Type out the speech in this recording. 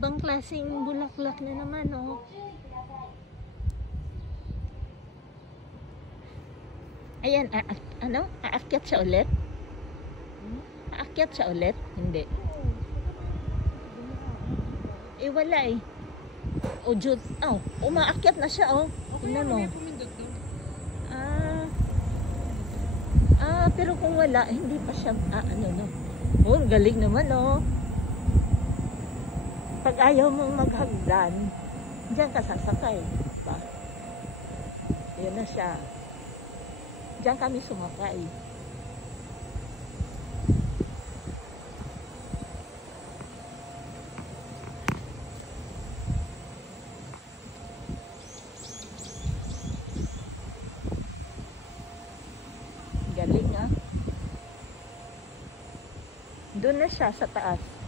Ibang klaseng bulaklak na naman, oh. Ayan, ano? Aakyat siya ulit? Aakyat siya ulit? Hindi. Eh, wala eh. O, Jud. Oh, umaakyat na siya, oh. Tingnan mo. Pero kung wala, hindi pa siya, ano, no. Oh, galing naman, oh. Pag ayaw mong maghagdan, diyan ka sasakay. Diba? Yan na siya. Diyan kami sumakay. Galing, ah. Doon na siya sa taas.